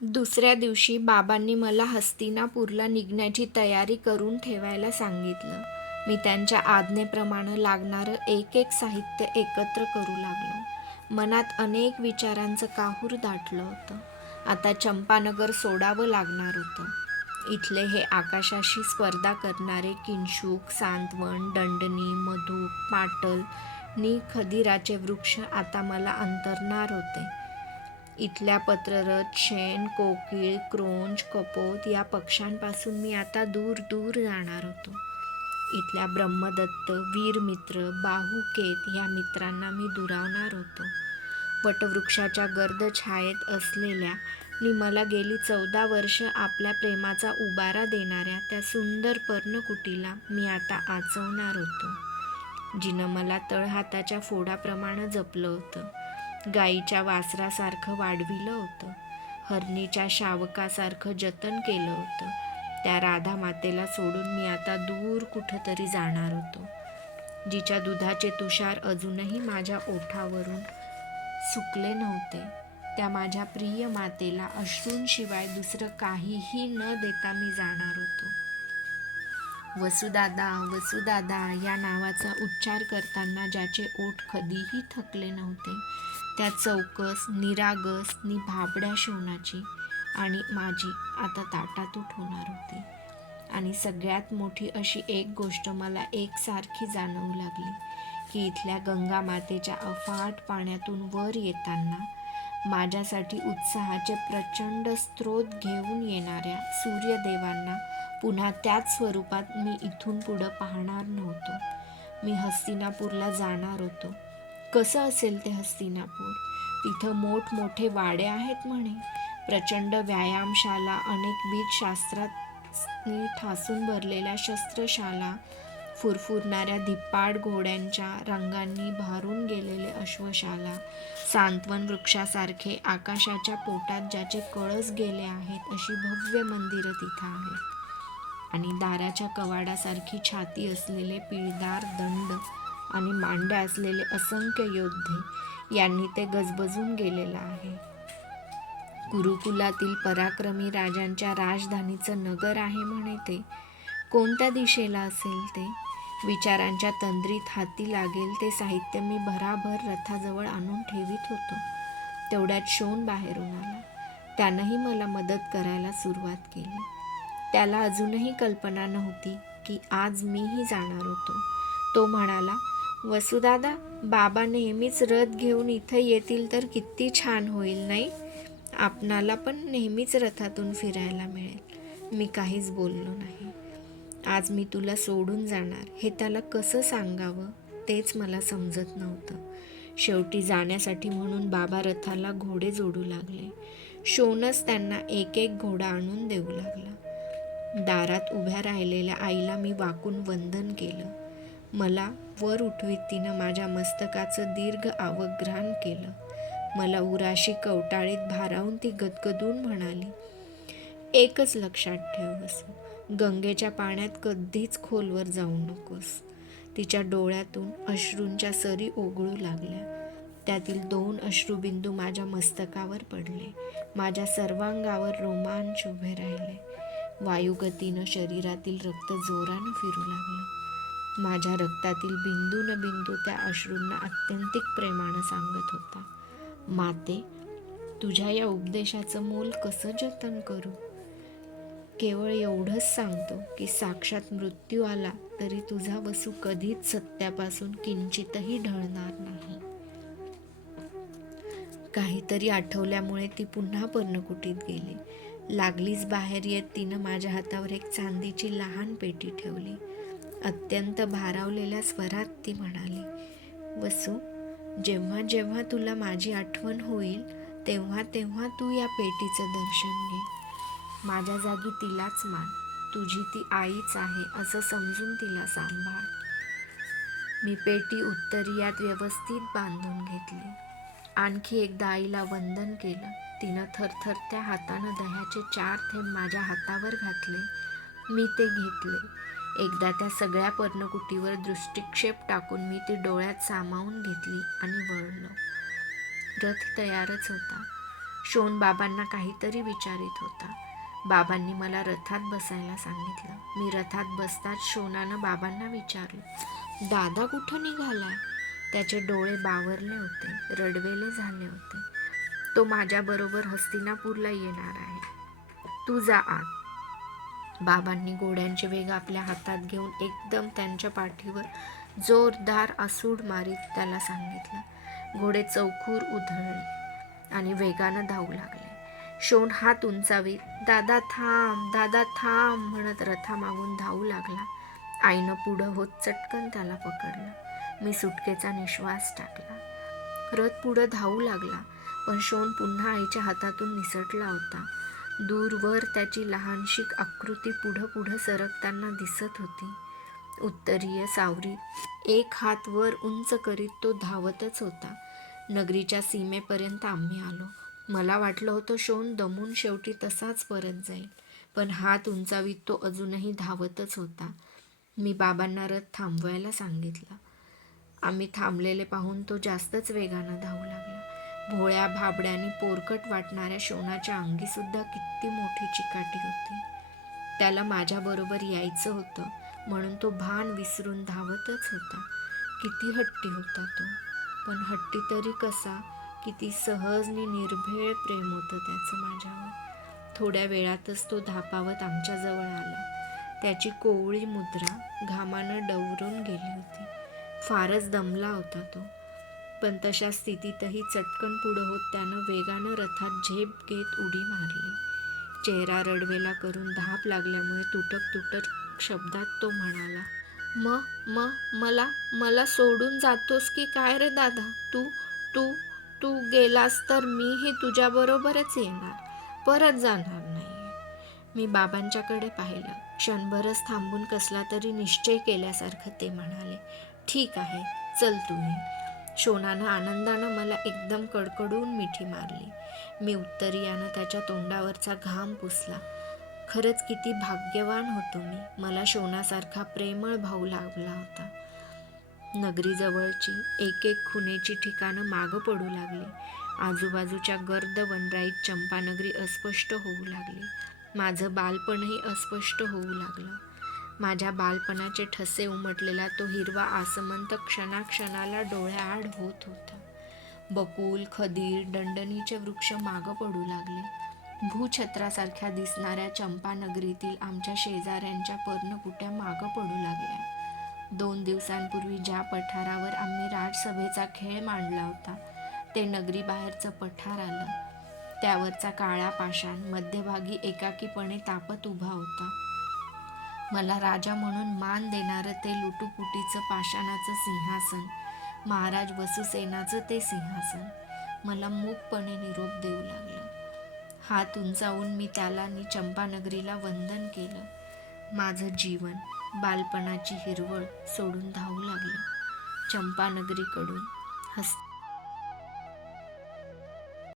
दुसऱ्या दिवशी बाबांनी मला हस्तिनापूरला निघण्याची तयारी करून ठेवायला सांगितलं. मी त्यांच्या आज्ञेप्रमाणे लागणारं एक एक साहित्य एकत्र करू लागलो. मनात अनेक विचारांचं काहूर दाटलं होतं. आता चंपानगर सोडावं लागणार होतं. इथले हे आकाशाशी स्पर्धा करणारे किंशुक, सांतवन, दंडनी, मधुप, पाटल नि खदिराचे वृक्ष आता मला अंतरणार होते. इथल्या पत्ररथ, शेण, कोकिळ, क्रोंच, कपोत या पक्ष्यांपासून मी आता दूर दूर जाणार होतो. इथल्या ब्रह्मदत्त, वीरमित्र, बाहुकेत ह्या मित्रांना मी दुरावणार होतो. वटवृक्षाच्या गर्द छायेत असलेल्या नि मला गेली 14 वर्ष आपल्या प्रेमाचा उबारा देणाऱ्या त्या सुंदर पर्णकुटीला मी आता आचवणार होतो, जिनं मला तळहाताच्या फोडाप्रमाणे जपलं होतं, गाईच्या वासरासारखं वाढविलं होतं, हरणीच्या शावकासारखं जतन केलं होतं. त्या राधा मातेला सोडून मी आता दूर कुठंतरी जाणार होतो, जिच्या दुधाचे तुषार अजूनही माझ्या ओठावरून सुकले नव्हते. त्या माझ्या प्रिय मातेला अश्रूंशिवाय दुसरं काहीही न देता मी जाणार होतो. वसुदादा, वसुदादा या नावाचा उच्चार करताना ज्याचे ओठ कधीही थकले नव्हते, त्या चौकस, निरागस नि भाबड्या शोणाची आणि माझी आता ताटातूट होणार होती. आणि सगळ्यात मोठी अशी एक गोष्ट मला एकसारखी जाणवू लागली की इथल्या गंगा मातेच्या अफाट पाण्यातून वर येताना माझ्यासाठी उत्साहाचे प्रचंड स्रोत घेऊन येणाऱ्या सूर्यदेवांना पुन्हा त्याच स्वरूपात मी इथून पुढं पाहणार नव्हतो. मी हस्तिनापूरला जाणार होतो. कसं असेल ते हस्तिनापूर? तिथं मोठमोठे वाडे आहेत म्हणे, प्रचंड व्यायामशाला, अनेक शास्त्रांनी ठासून भरलेल्या शस्त्रशाला, फुरफुरणाऱ्या धिप्पाड घोड्यांच्या रांगांनी भारून गेलेले अश्वशाला, सांतवन वृक्षासारखे आकाशाच्या पोटात ज्याचे कळस गेले आहेत अशी भव्य मंदिरं तिथं आहेत. आणि दाराच्या कवाडासारखी छाती असलेले पिळदार दंड आणि मांड्या असलेले असंख्य योद्धे यांनी ते गजबजून गेलेलं आहे. कुरुकुलातील पराक्रमी राजांच्या राजधानीचं नगर आहे म्हणे ते. कोणत्या दिशेला असेल ते? विचारांच्या तंद्रीत हाती लागेल ते साहित्य मी भराभर रथाजवळ आणून ठेवीत होतो. तेवढ्यात शोण बाहेरून आला. त्यानंही मला मदत करायला सुरुवात केली. त्याला अजूनही कल्पना नव्हती की आज मीही जाणार होतो. तो म्हणाला, वसुदादा, बाबा नेहमीच रथ घेऊन इथं येतील तर किती छान होईल नाही? आपणाला पण नेहमीच रथातून फिरायला मिळेल. मी काहीच बोललो नाही. आज मी तुला सोडून जाणार हे त्याला कसं सांगावं तेच मला समजत नव्हतं. शेवटी जाण्यासाठी म्हणून बाबा रथाला घोडे जोडू लागले. शोनच त्यांना एक एक घोडा आणून देऊ लागला. दारात उभ्या राहिलेल्या आईला मी वाकून वंदन केलं. मला वर उठवीत तिनं माझ्या मस्तकाचं दीर्घ अवघ्राण केलं. मला उराशी कवटाळीत भारावून ती गदगदून म्हणाली, एकच लक्षात ठेव वसू, गंगेच्या पाण्यात कधीच खोलवर जाऊ नकोस. तिच्या डोळ्यातून अश्रूंच्या सरी ओघळू लागल्या. त्यातील 2 अश्रुबिंदू माझ्या मस्तकावर पडले. माझ्या सर्वांगावर रोमांच उभे राहिले. वायुगतीनं शरीरातील रक्त जोरानं फिरू लागलं. माझ्या रक्तातील बिंदू न बिंदू त्या अश्रूंना आत्यंतिक प्रेमानं सांगत होता, माते, तुझ्या या उपदेशाचं मोल कसं जतन करू? केवळ एवढंच सांगतो की साक्षात मृत्यू आला तरी तुझा वसू कधीच सत्यापासून किंचितही ढळणार नाही. काहीतरी आठवल्यामुळे ती पुन्हा पर्णकुटीत गेली. लागलीच बाहेर येत तिनं माझ्या हातावर एक चांदीची लहान पेटी ठेवली. अत्यंत भारावलेल्या स्वरात ती म्हणाली, वसू, जेव्हा जेव्हा तुला माझी आठवण होईल तेव्हा तेव्हा तू या पेटीचं दर्शन घे. माझ्या जागी तिलाच मान. तुझी ती आईच आहे असं समजून तिला सांभाळ. मी पेटी उत्तरीयात व्यवस्थित बांधून घेतली. आणखी एकदा आईला वंदन केलं. तिनं थरथरत्या हातानं दह्याचे 4 थेंब माझ्या हातावर घातले. मी ते घेतले. एकदा त्या सगळ्या पर्णकुटीवर दृष्टिक्षेप टाकून मी ती डोळ्यात सामावून घेतली आणि वळलो. रथ तयारच होता. शोन बाबांना काहीतरी विचारित होता. बाबांनी मला रथात बसायला सांगितलं. मी रथात बसताच शोनानं बाबांना विचारलं, दादा कुठं निघालाय? त्याचे डोळे बावरले होते, रडवेले झाले होते. तो माझ्याबरोबर हस्तिनापूरला येणार आहे. तू जा आत. बाबांनी घोड्यांचे वेग आपल्या हातात घेऊन एकदम त्यांच्या पाठीवर जोरदार आसूड मारीत त्याला सांगितलं. घोडे चौखूर उधळले आणि वेगानं धावू लागले. शोन हात उंचावीत दादा थांब, दादा थांब म्हणत रथामागून धावू लागला. आईनं पुढं होत चटकन त्याला पकडलं. मी सुटकेचा निश्वास टाकला. रथ पुढं धावू लागला, पण शोन पुन्हा आईच्या हातातून निसटला होता. दूरवर त्याची लहानशी आकृती पुढं पुढं सरकताना दिसत होती. उत्तरीय सावरीत एक हात वर उंच करीत तो धावतच होता. नगरीच्या सीमेपर्यंत आम्ही आलो. मला वाटलं होतं शोन दमून शेवटी तसाच परत जाईल, पण हात उंचावीत तो अजूनही धावतच होता. मी बाबांना रथ थांबवायला सांगितलं. आम्ही थांबलेले पाहून तो जास्तच वेगानं धावू लागला. भोळ्या भाबड्यानी पोरकट वाटणाऱ्या शोनाच्या अंगीसुद्धा किती मोठी चिकाटी होती. त्याला माझ्याबरोबर यायचं होतं म्हणून तो भान विसरून धावतच होता. किती हट्टी होता तो, पण हट्टी तरी कसा, किती सहज आणि निर्भेळ प्रेम होतं त्याचं माझ्यावर. थोड्या वेळातच तो धापावत आमच्याजवळ आला. त्याची कोवळी मुद्रा घामानं डवरून गेली होती. फारच दमला होता तो, पण तशा स्थितीतही चटकन पुढं होत त्यानं वेगानं रथात झेप घेत उडी मारली. चेहरा रडवेला करून धाप लागल्यामुळे तुटक तुटक शब्दात तो म्हणाला, म म मला मला सोडून जातोस की काय रे दादा? तू तू तू गेलास तर मीही तुझ्याबरोबरच येणार, परत जाणार नाही. मी बाबांच्याकडे पाहिलं. क्षणभरच थांबून कसला तरी निश्चय केल्यासारखं ते म्हणाले, ठीक आहे, चल तुम्ही. शोनानं आनंदानं मला एकदम कडकडून मिठी मारली. मी उत्तरीयानं त्याच्या तोंडावरचा घाम पुसला. खरंच किती भाग्यवान होतो मी. मला शोनासारखा प्रेमळ भाऊ लाभला होता. नगरीजवळची एक एक खुणेची ठिकाणं मागं पडू लागली. आजूबाजूच्या गर्द वनराईत चंपानगरी अस्पष्ट होऊ लागली. माझं बालपणही अस्पष्ट होऊ लागलं. माझ्या बालपणाचे ठसे उमटलेला तो हिरवा आसमंत क्षणाक्षणाला डोळ्याआड होत होता. बकुल, खदीर, दंडणीचे वृक्ष मागं पडू लागले. भूछत्रासारख्या दिसणाऱ्या चंपानगरीतील आमच्या शेजाऱ्यांच्या पर्णकुट्या मागं पडू लागल्या. 2 दिवसांपूर्वी ज्या पठारावर आम्ही राजसभेचा खेळ मांडला होता, ते नगरीबाहेरचं पठार आलं. त्यावरचा काळा पाषाण मध्यभागी एकाकीपणे तापत उभा होता. मला राजा म्हणून मान देणारं ते लुटुपुटीचं पाषाणाचं सिंहासन, महाराज वसुसेनाचं ते सिंहासन मला मूकपणे निरोप देऊ लागलं. हात उंचावून मी त्याला आणि चंपानगरीला वंदन केलं. माझं जीवन, बालपणाची हिरवळ सोडून धावू लागलं चंपानगरीकडून